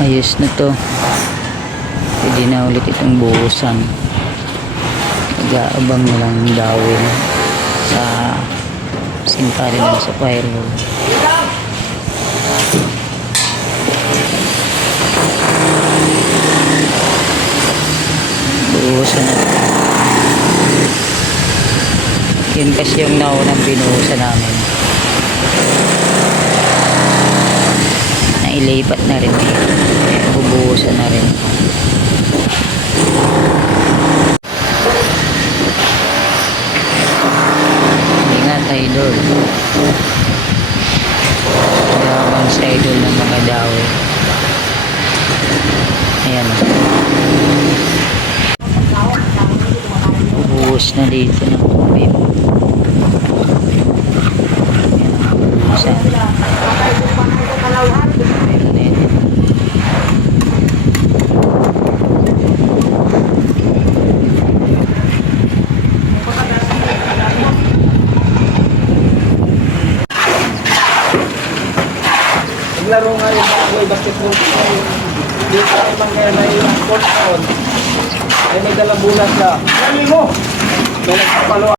Ayos na to. Pwede na ulit itong buhusan. Nag-aabang na lang yung dawin sa sintali lang sa firewall. Buhusan na. Yun kasi yung naunang binuhusan namin. Nailipat na rin eh. Bubuhusan na rin. Ingat idol. Mayabang sa idol ng mga dawi. Ayan. Bubuhos na dito ng tubig. Ayan. Ayan na yun. Naglaro nga yung mga basketball. Dito ay mga may court on. Ay may dalabunan siya. Ano mo? May nagpapalo.